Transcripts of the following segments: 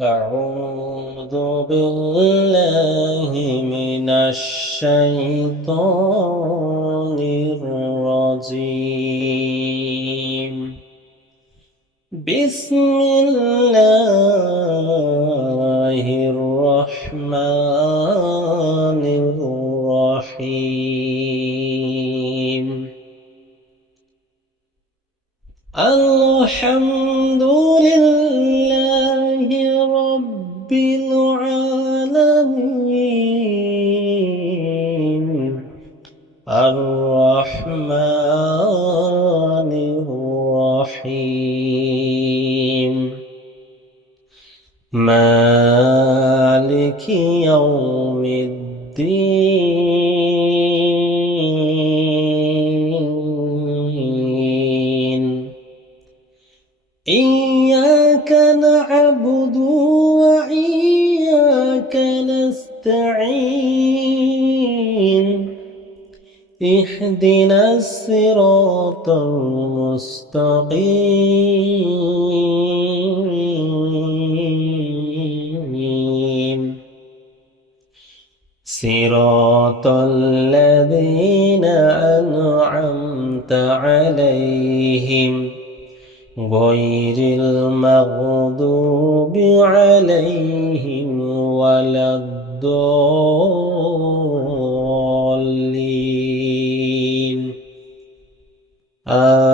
أعوذ بالله من الشيطان الرجيم. بسم الله الرحمن الرحيم. الحمد لله رب العالمين الرحمن الرحيم مالك يوم الدين. إياك نعبد وإياك نستعين. اهدنا الصراط المستقيم صراط الذين أنعمت عليهم غير المغضوب عليهم ولا الضالين.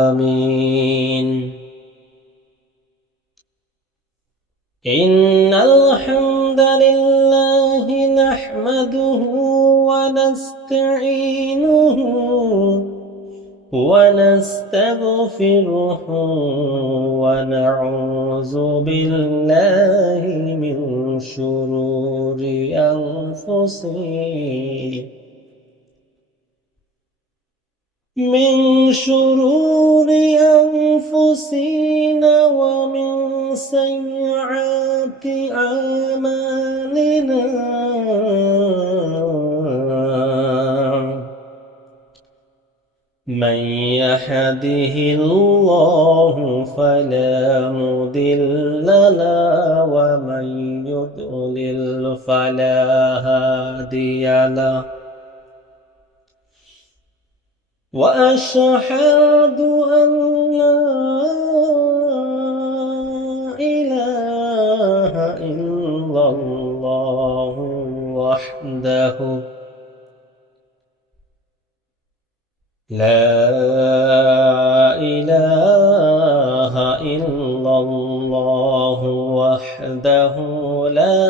آمين. إن الحمد لله نحمده ونستعينه ونستغفره ونعوذ بالله من شرور أنفسنا ومن سيئات أعمالنا. من يهده الله فلا مضل له ومن يضلل فلا هادي له. وأشهد أن لا إله إلا الله وحده لا إله إلا الله وحده لا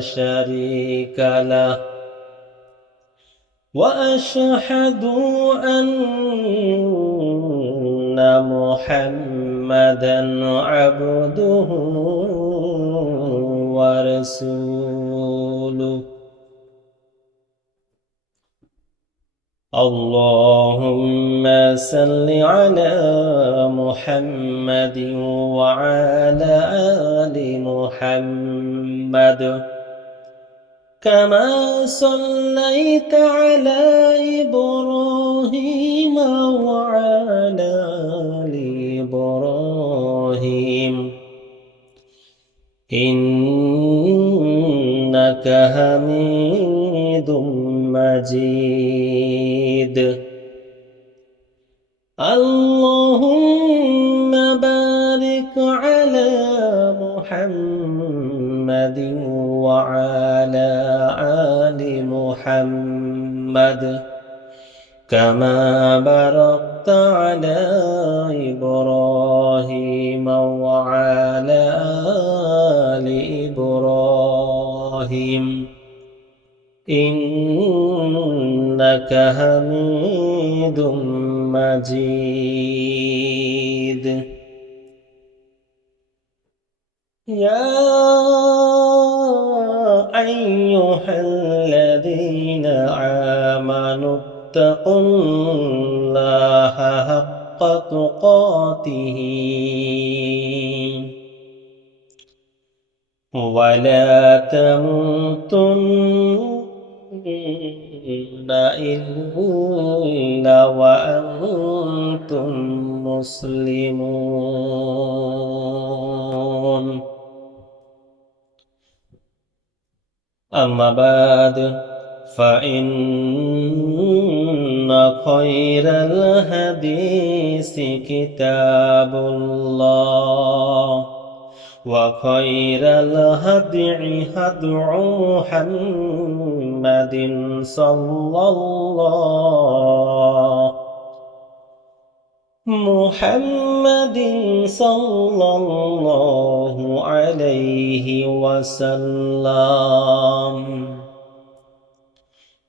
شريك له. وأشهد أن محمدًا عبده ورسوله. اللهم صل على محمد وعلى آل محمد كما صليت على إبراهيم وعلى آل إبراهيم إنك حميد مجيد. اللهم بارك على محمد وعلى آل محمد كما باركت على إبراهيم وعلى آل إبراهيم إنك حميد مجيد. يا أيها الذين آمنوا اتقوا الله حق تقاته ولا تموتن إلا وأنتم مسلمون. أما بعد فإن خير الحديث كتاب الله وخير الهدي هدي محمد صلى الله عليه وسلم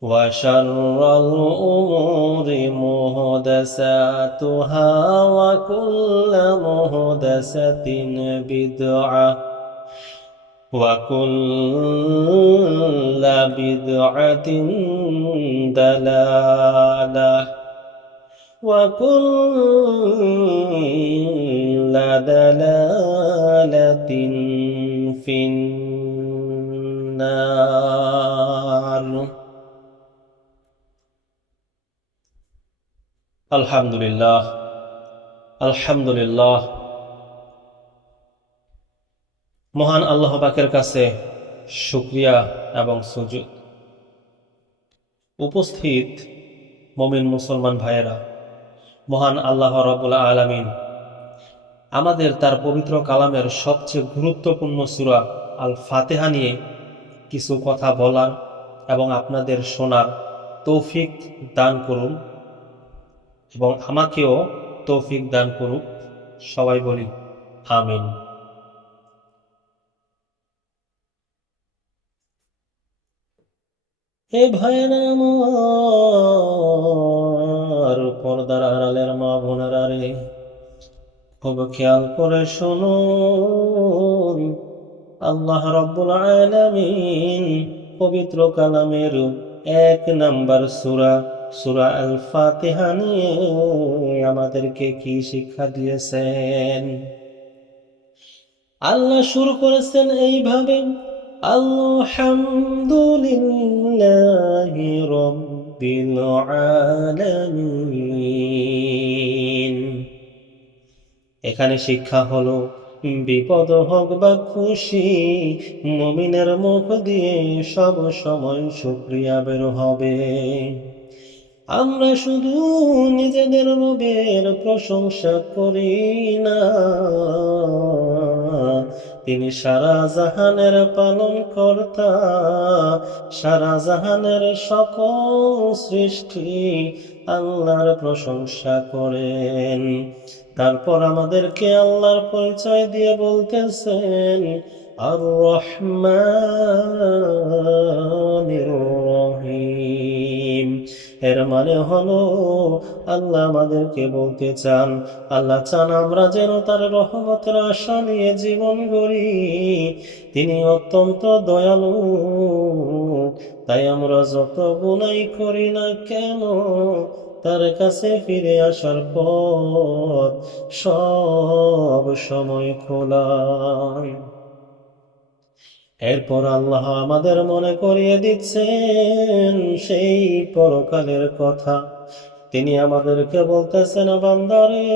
وشر الأمور محدثاتها وكل محدثة بدعة وكل بدعة ضلالة وكل ضلالة في النار আলহামদুলিল্লাহ আলহামদুলিল্লাহ মহান আল্লাহ পাকের কাছে শুকরিয়া এবং সুজুদ। উপস্থিত মুমিন মুসলমান ভাইয়েরা, মহান আল্লাহ রাব্বুল আলামিন আমাদের তার পবিত্র কালামের সবচেয়ে গুরুত্বপূর্ণ সূরা আল ফাতিহা নিয়ে কিছু কথা বলার এবং আপনাদের শোনার তৌফিক দান করুন এবং আমাকেও তৌফিক দান করুক। সবাই বলি আমিন। হে ভাইরা আমার, পর্দার আড়ালের মা বোনেরা রে, খুব খেয়াল করে শুনুন। আল্লাহ রাব্বুল আলামিন পবিত্র কালামের 1 নাম্বার সূরা আল ফাতিহা নিয়ে আমাদেরকে কি শিক্ষা দিয়েছেন। আল্লাহ শুরু করেছেন এইভাবে, আলহামদুলিল্লাহি রাব্বিল আলামিন। এখানে শিক্ষা হলো, বিপদ হোক বা খুশি, মুমিনের মুখ দিয়ে সব সময় শুকরিয়া বের হবে। আমরা শুধু নিজেদের রবের প্রশংসা করি না, তিনি সারা জাহানের পালনকর্তা, সারা জাহানের সকল সৃষ্টি আল্লাহর প্রশংসা করেন। তারপর আমাদেরকে আল্লাহর পরিচয় দিয়ে বলতেছেন আর রহমানির রহিম। এর মানে হলো আল্লাহ আমাদেরকে বলতে চান, আল্লাহ চান আমরা যেন তার রহমতের আশা নিয়ে জীবন গড়ি। তিনি অত্যন্ত দয়ালু, তাই আমরা যত গুনাহ করি না কেন তার কাছে ফিরে আসার পথ সব সময় খোলা। এরপর আল্লাহ আমাদের মনে করিয়ে দিচ্ছেন সেই পরকালের কথা। তিনি আমাদেরকে বলতেছেন, বান্দারে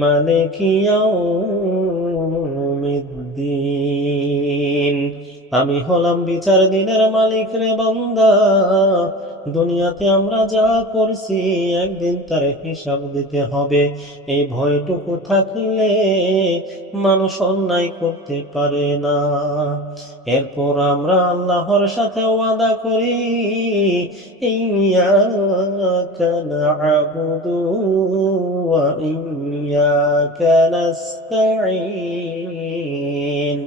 মালিকি ইয়াউমিদ্দিন, আমি হলাম বিচার দিনের মালিক রে বান্দা। দুনিয়াতে আমরা যা করছি একদিন তার হিসাব দিতে হবে। এই ভয়টুকু থাকলে মানুষ অন্যায় করতে পারে না। এরপর আমরা আল্লাহর সাথে ওয়াদা করি, ইয়্যাকা না'বুদু ওয়া ইয়্যাকা নাস্তাঈন।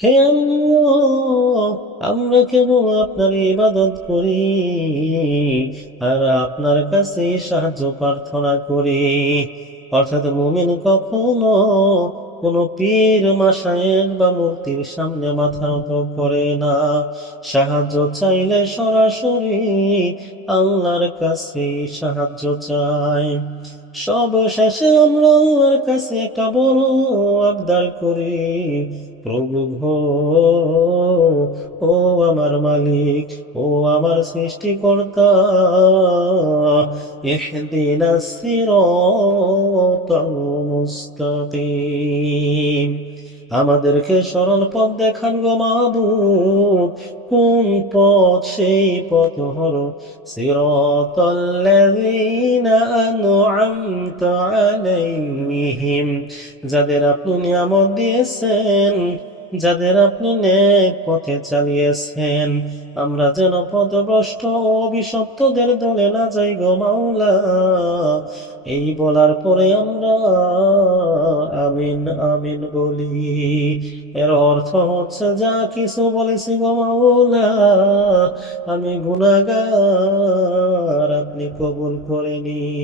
হে আল্লাহ, আমরা কেবল আপনার ইবাদত করি আর আপনার কাছে সাহায্য প্রার্থনা করি। অর্থাৎ মুমিন কখনো কোনো পীর মাশায়েখ বা মূর্তির সামনে মাথা নত করে না। সাহায্য চাইলে সরাসরি আল্লাহর কাছে সাহায্য চাই। সবশেষে আমরা আল্লাহর কাছে একটা বড় আবদার করি, প্রভু গো, ও আমার মালিক, ও আমার সৃষ্টিকর্তা, ইহদিনাস সিরাতাল মুস্তাকিম, আমাদেরকে সরল পথ দেখান গো মাবুদ, কোন পথ সেই পথ হলো সিরাতাল্লাযীনা আন'আমতা আলাইহিম, যাদের আপনি নিয়ামত দিয়েছেন, যাদের আপনি নেক পথে চালিয়েছেন। আমরা যেন পথভ্রষ্ট ও অভিশপ্তদের দলে না যাই গো মাওলা। এই বলার পরে আমরা আমিন আমিন বলি। এর অর্থ হচ্ছে, যা কিছু বলেছি গো মাওলা আমি গুনাহগার, আপনি কবুল করে নিন।